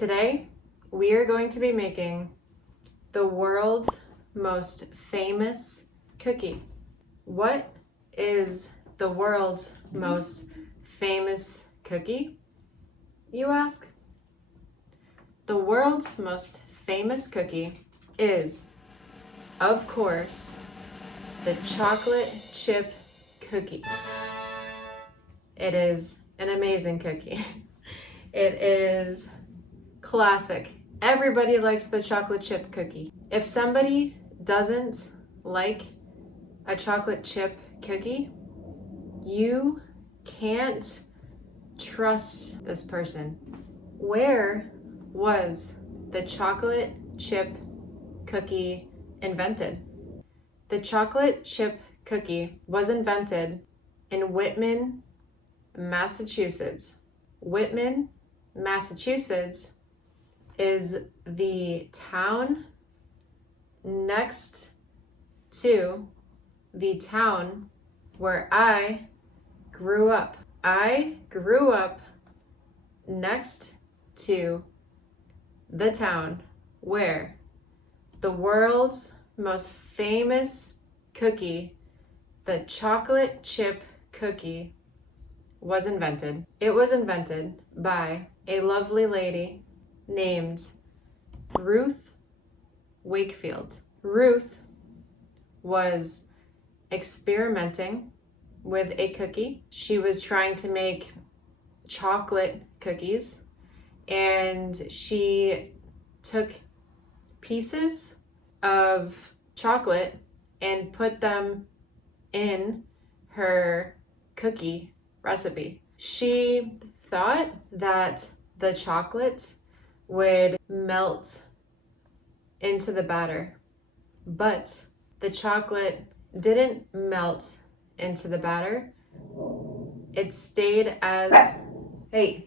Today, we are going to be making the world's most famous cookie. What is the world's most famous cookie, you ask? The world's most famous cookie is, of course, the chocolate chip cookie. It is an amazing cookie. It is classic. Everybody likes the chocolate chip cookie. If somebody doesn't like a chocolate chip cookie, you can't trust this person. Where was the chocolate chip cookie invented? The chocolate chip cookie was invented in Whitman, Massachusetts. Whitman, Massachusetts is the town next to the town where I grew up. I grew up next to the town where the world's most famous cookie, the chocolate chip cookie, was invented. It was invented by a lovely lady named Ruth Wakefield. Ruth was experimenting with a cookie. She was trying to make chocolate cookies, and she took pieces of chocolate and put them in her cookie recipe. She thought that the chocolate would melt into the batter, but the chocolate didn't melt into the batter. It stayed as, the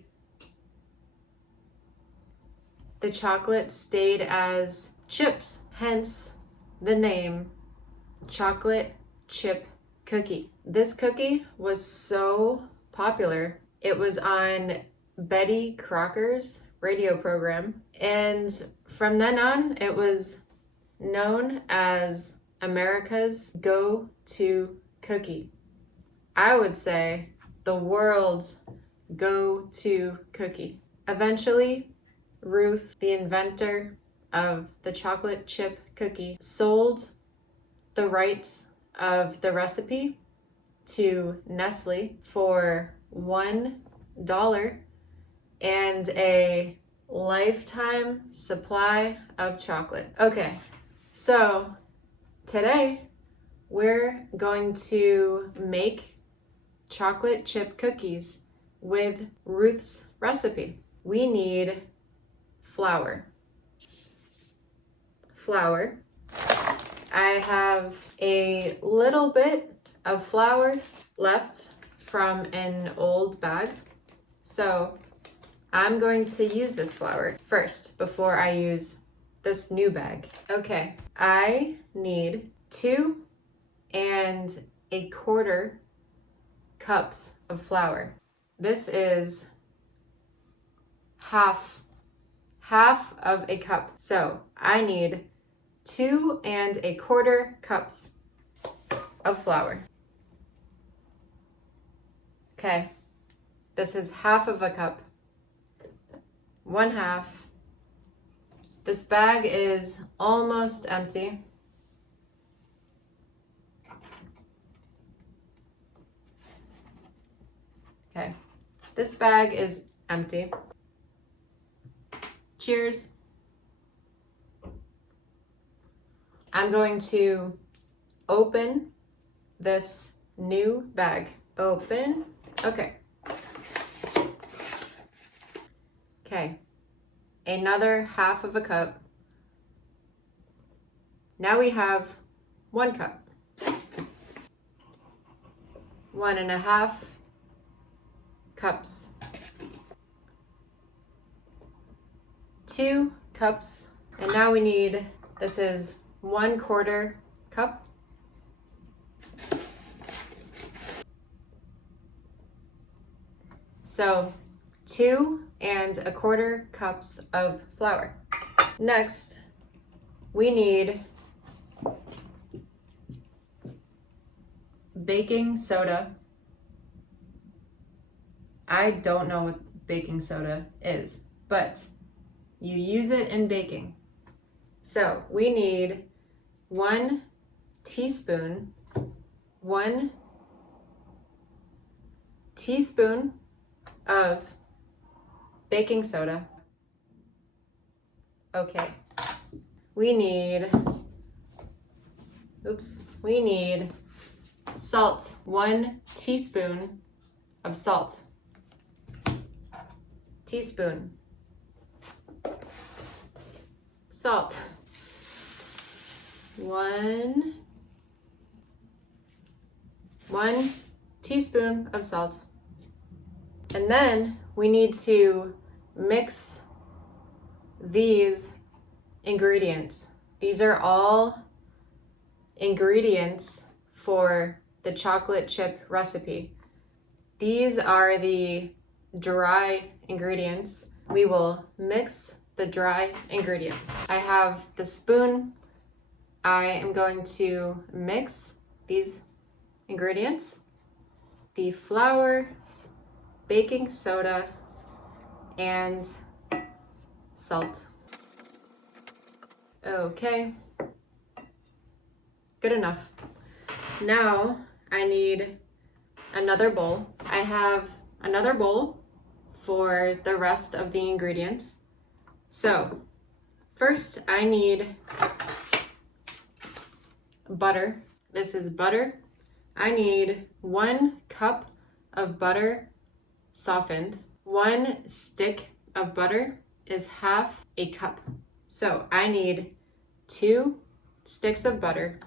chocolate stayed as chips, hence the name chocolate chip cookie. This cookie was so popular, it was on Betty Crocker's radio program, and from then on it was known as America's go-to cookie. I would say the world's go-to cookie. Eventually, Ruth, the inventor of the chocolate chip cookie, sold the rights of the recipe to Nestle for $1 and a lifetime supply of chocolate. Okay, so today we're going to make chocolate chip cookies with Ruth's recipe. We need flour. I have a little bit of flour left from an old bag, so I'm going to use this flour first before I use this new bag. Okay, I need 2 1/4 cups of flour. This is half of a cup. So I need 2 1/4 cups of flour. Okay, this is half of a cup. 1/2. This bag is almost empty. Okay, this bag is empty. Cheers. I'm going to open this new bag. Open. Okay. Okay. Another half of a cup. Now we have 1 cup. 1 1/2 cups. 2 cups. And now we need, this is 1/4 cup. So 2 1/4 cups of flour. Next, we need baking soda. I don't know what baking soda is, but you use it in baking. So we need 1 teaspoon, 1 teaspoon of baking soda. Okay. We need salt, 1 teaspoon of salt. Teaspoon. Salt. 1 teaspoon of salt. And then we need to mix these ingredients. These are all ingredients for the chocolate chip recipe. These are the dry ingredients. We will mix the dry ingredients. I have the spoon. I am going to mix these ingredients: the flour, baking soda, and salt. Okay, good enough. Now I need another bowl. I have another bowl for the rest of the ingredients. So first I need butter. This is butter. I need 1 cup of butter softened. 1 stick of butter is half a cup. So I need 2 sticks of butter.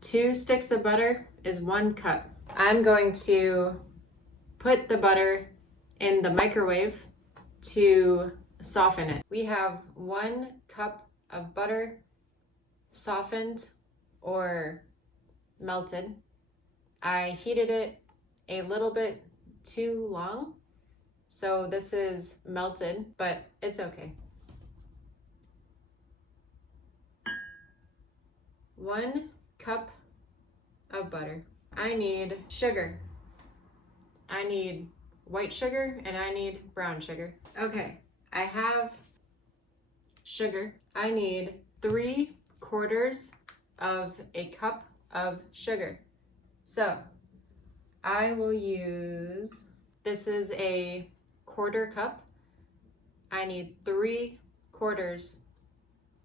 2 sticks of butter is 1 cup. I'm going to put the butter in the microwave to soften it. We have 1 cup of butter softened or melted. I heated it a little bit too long, so this is melted, but it's okay. 1 cup of butter. I need sugar. I need white sugar and I need brown sugar. Okay, I have sugar. I need 3/4 of a cup of sugar. So I will use, this is a 1/4 cup. I need 3/4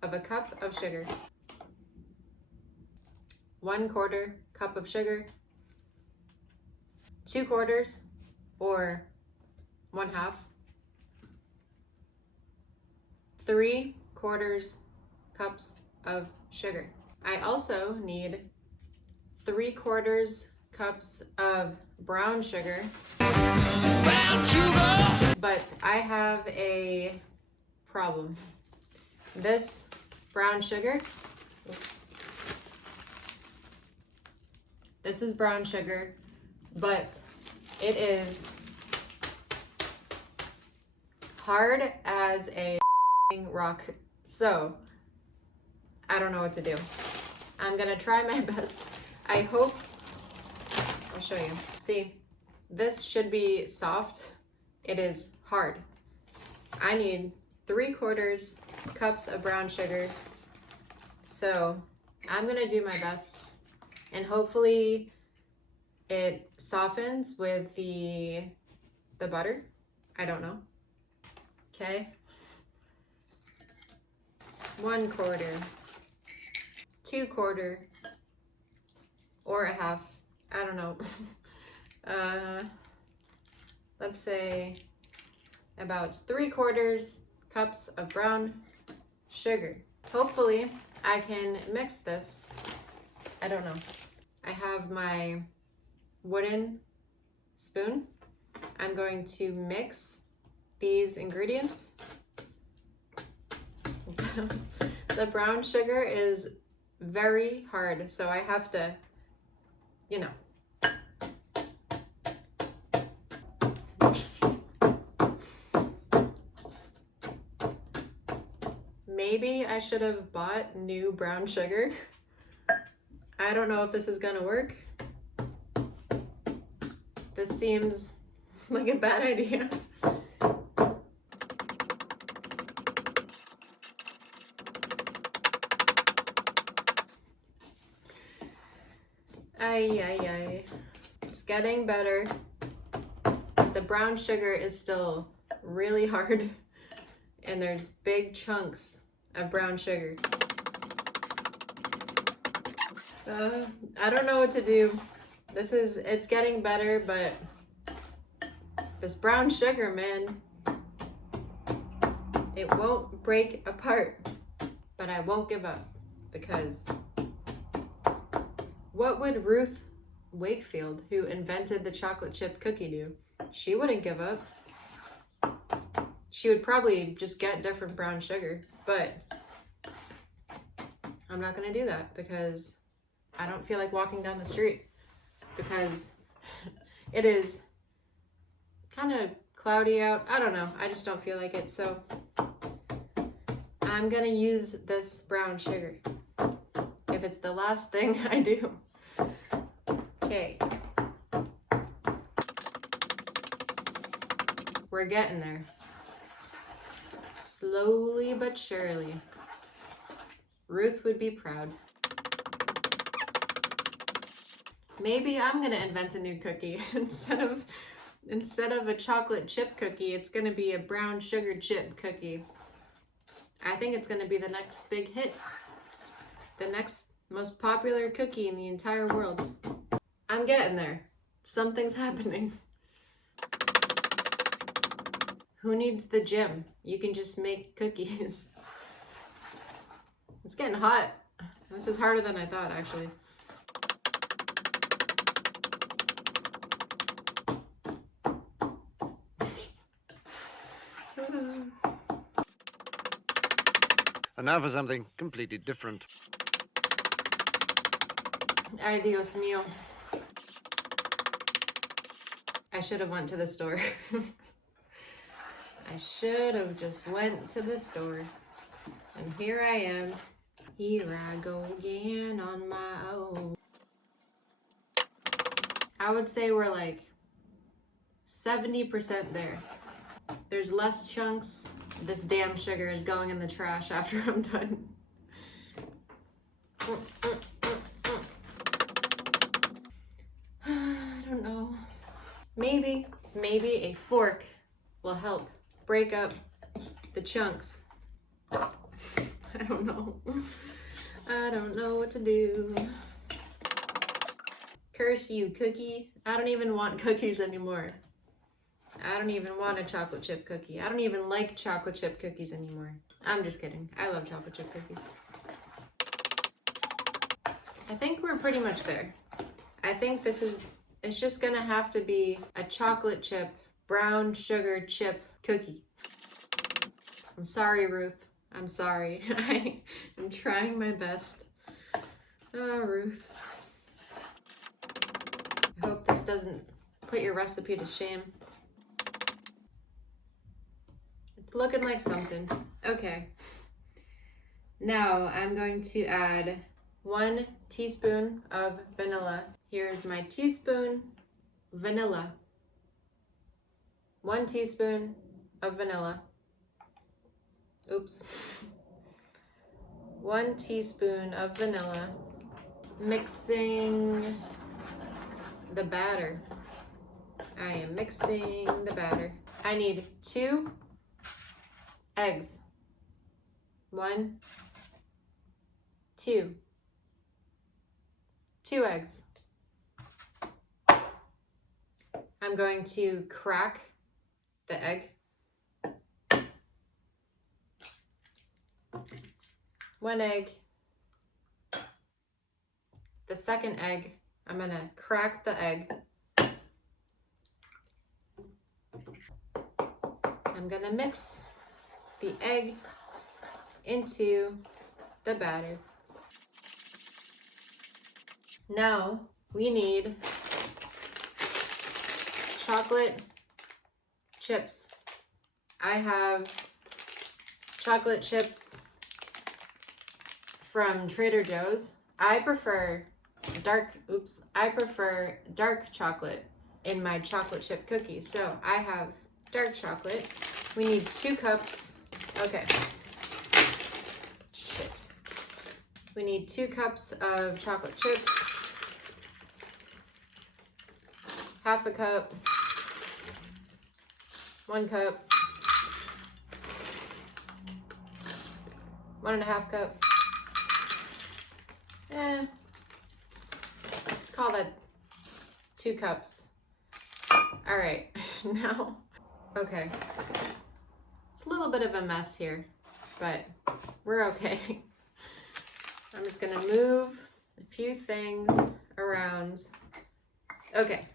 of a cup of sugar. 1/4 cup of sugar. 2/4 or 1/2. 3/4 cups of sugar. I also need 3/4 cups of brown sugar. Brown sugar! But I have a problem. This brown sugar, this is brown sugar, but it is hard as a rock. So I don't know what to do. I'm gonna try my best. I hope, I'll show you. See, this should be soft. It is hard. I need 3/4 cups of brown sugar. So I'm gonna do my best and hopefully it softens with the butter. I don't know. Okay. 1/4, 2/4, or 1/2. I don't know. Let's say about 3/4 cups of brown sugar. Hopefully I can mix this. I don't know. I have my wooden spoon. I'm going to mix these ingredients. The brown sugar is very hard, so I have to, Maybe I should have bought new brown sugar. I don't know if this is gonna work. This seems like a bad idea. Ay. It's getting better, but the brown sugar is still really hard, and there's big chunks of brown sugar. I don't know what to do. It's getting better, but this brown sugar, man, it won't break apart. But I won't give up, because what would Ruth Wakefield, who invented the chocolate chip cookie, do? She wouldn't give up. She would probably just get different brown sugar, but I'm not gonna do that because I don't feel like walking down the street, because it is kind of cloudy out. I don't know. I just don't feel like it. So I'm gonna use this brown sugar if it's the last thing I do. Okay. We're getting there. Slowly but surely. Ruth would be proud. Maybe I'm gonna invent a new cookie. Instead of a chocolate chip cookie, it's gonna be a brown sugar chip cookie. I think it's gonna be the next big hit. The next most popular cookie in the entire world. I'm getting there. Something's happening. Who needs the gym? You can just make cookies. It's getting hot. This is harder than I thought, actually. And now for something completely different. Ay, Dios mío. I should have went to the store. I should have just went to the store. And here I am. Here I go again on my own. I would say we're like 70% there. There's less chunks. This damn sugar is going in the trash after I'm done. I don't know. Maybe a fork will help break up the chunks. I don't know. I don't know what to do. Curse you, cookie. I don't even want cookies anymore. I don't even want a chocolate chip cookie. I don't even like chocolate chip cookies anymore. I'm just kidding. I love chocolate chip cookies. I think we're pretty much there. I think it's just gonna have to be a chocolate chip, brown sugar chip cookie. I'm sorry, Ruth. I'm sorry. I'm trying my best. Oh, Ruth. I hope this doesn't put your recipe to shame. It's looking like something. Okay. Now I'm going to add 1 teaspoon of vanilla. Here's my teaspoon vanilla. 1 teaspoon of vanilla. Oops. 1 teaspoon of vanilla. Mixing the batter. I am mixing the batter. I need 2 eggs. 1, 2. 2 eggs. I'm going to crack the egg. 1 egg. The second egg, I'm gonna crack the egg. I'm gonna mix the egg into the batter. Now we need chocolate chips. I have chocolate chips from Trader Joe's. I prefer dark chocolate in my chocolate chip cookies. So I have dark chocolate. We need 2 cups. Okay. Shit. We need 2 cups of chocolate chips. Half a cup. 1 cup. 1.5 cup. Let's call that 2 cups. All right, now, okay. It's a little bit of a mess here, but we're okay. I'm just gonna move a few things around. Okay.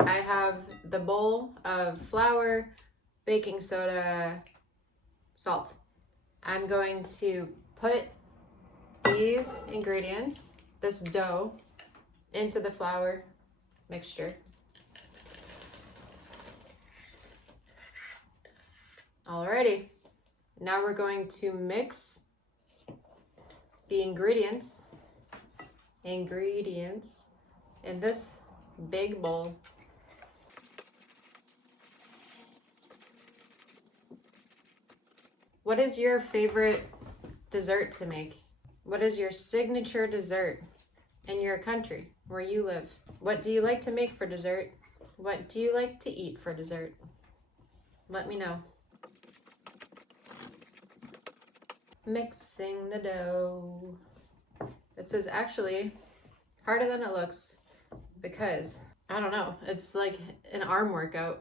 I have the bowl of flour, baking soda, salt. I'm going to put these ingredients, this dough, into the flour mixture. Alrighty, now we're going to mix the ingredients in this big bowl. What is your favorite dessert to make? What is your signature dessert in your country where you live? What do you like to make for dessert? What do you like to eat for dessert? Let me know. Mixing the dough. This is actually harder than it looks because, I don't know, it's like an arm workout.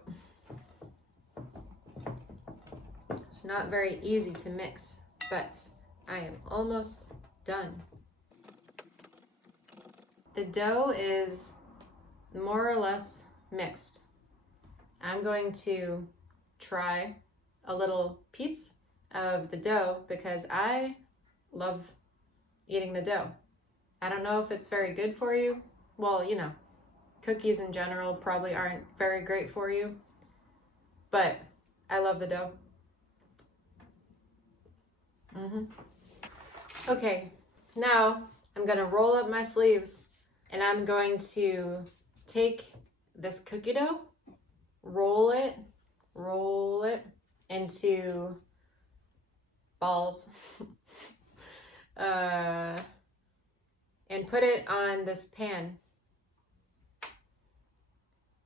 It's not very easy to mix, but I am almost done. The dough is more or less mixed. I'm going to try a little piece of the dough because I love eating the dough. I don't know if it's very good for you. Well, you know, cookies in general probably aren't very great for you, but I love the dough. Okay, now I'm gonna roll up my sleeves and I'm going to take this cookie dough, roll it into balls, and put it on this pan.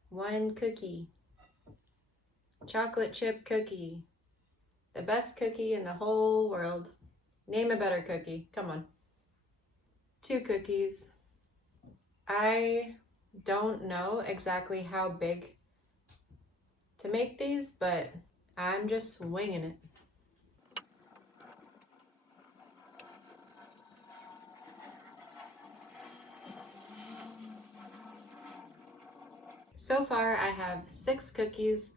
1 cookie, chocolate chip cookie, the best cookie in the whole world. Name a better cookie, come on. 2 cookies. I don't know exactly how big to make these, but I'm just winging it. So far I have 6 cookies.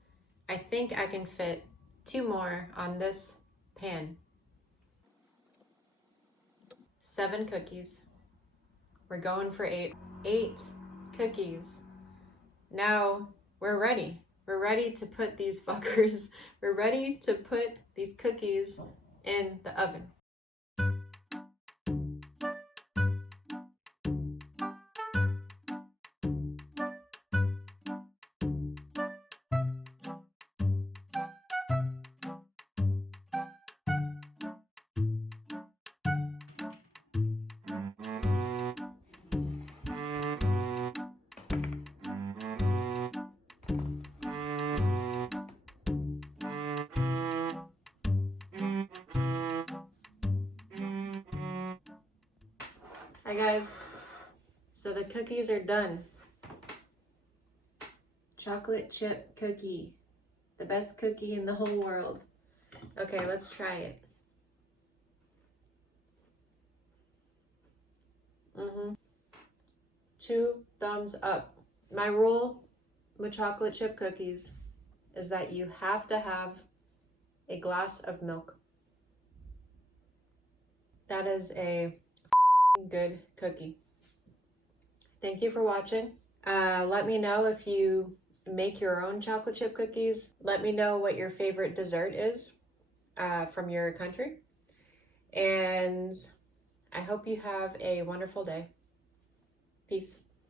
I think I can fit 2 more on this pan. 7 cookies. We're going for 8. 8 cookies. Now we're ready. We're ready to put these fuckers, we're ready to put these cookies in the oven. Hi guys, so the cookies are done. Chocolate chip cookie, the best cookie in the whole world. Okay, let's try it. 2 thumbs up. My rule with chocolate chip cookies is that you have to have a glass of milk. That is a good cookie. Thank you for watching. Let me know if you make your own chocolate chip cookies. Let me know what your favorite dessert is from your country. and I hope you have a wonderful day. Peace.